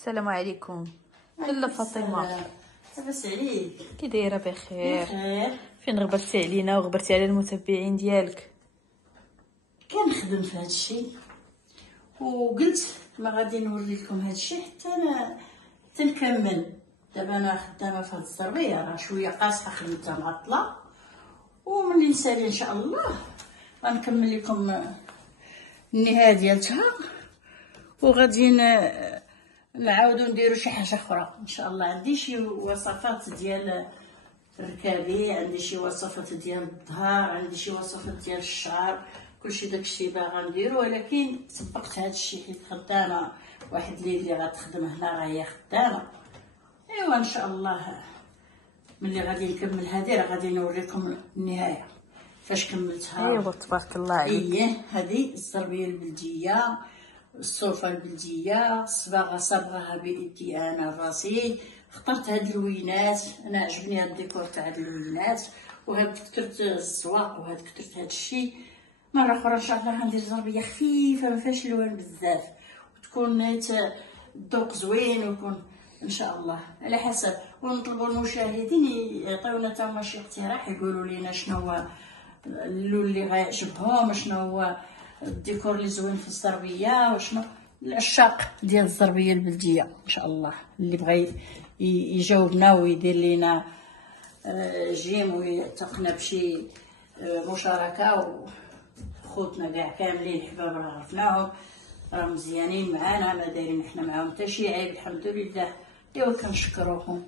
السلام عليكم. لاله فاطمه، لاباس عليك؟ كي دايره؟ بخير. بخير. فين غبرتي علينا وغبرتي على المتابعين ديالك؟ كنخدم في هذا الشيء وقلت ما غادي نوري لكم هذا الشيء حتى نكمل. دابا انا خدامه في هذه الزربيه، راه شويه قاصحه خدمتها معطله، وملي نسالي ان شاء الله غنكمل لكم النهايه ديالتها، وغادي نعاودو نديرو شي حاجه اخرى ان شاء الله. عندي شي وصفات ديال الركابي، عندي شي وصفات ديال الظهر، عندي شي وصفات ديال الشعر، كلشي داكشي باغا نديرو، ولكن سبقت هادشي حيت خدامه واحد اللي غتخدم هنا راه هي خدامه. ايوا ان شاء الله ملي غادي نكمل هادي راه غادي نوريكم النهايه فاش كملتها. ايوا تبارك الله عليك. هذه الزربيه البلديه، الصوفه البلديه، الصباغه صبغها بيدي انا راسي. اخترت هاد اللوينات، انا عجبني هاد الديكور تاع هاد اللوينات، وهاد كثرت الزواق، وهاد كثرت هاد الشيء. مره اخرى ان شاء الله غندير زربيه خفيفه ما فيهاش الوان بزاف، وتكون نيت الذوق زوين، ويكون ان شاء الله على حسب. ونطلبوا المشاهدين يعطيونا تما شي اقتراح، يقولوا لنا شنو هو اللون اللي غيعجبهم، شنو هو الديكور اللي زوين في الزربيه، وشنو العشاق ديال الزربيه البلديه. ان شاء الله اللي بغى يجاوبنا ويدير لنا جيم ويعتقنا بشي مشاركه. وخوتنا كاع كاملين الحباب راه عرفناهم، راه مزيانين معانا، ما دايرين حنا معاهم حتى شي عيب، الحمد لله. ايوا كنشكروهم.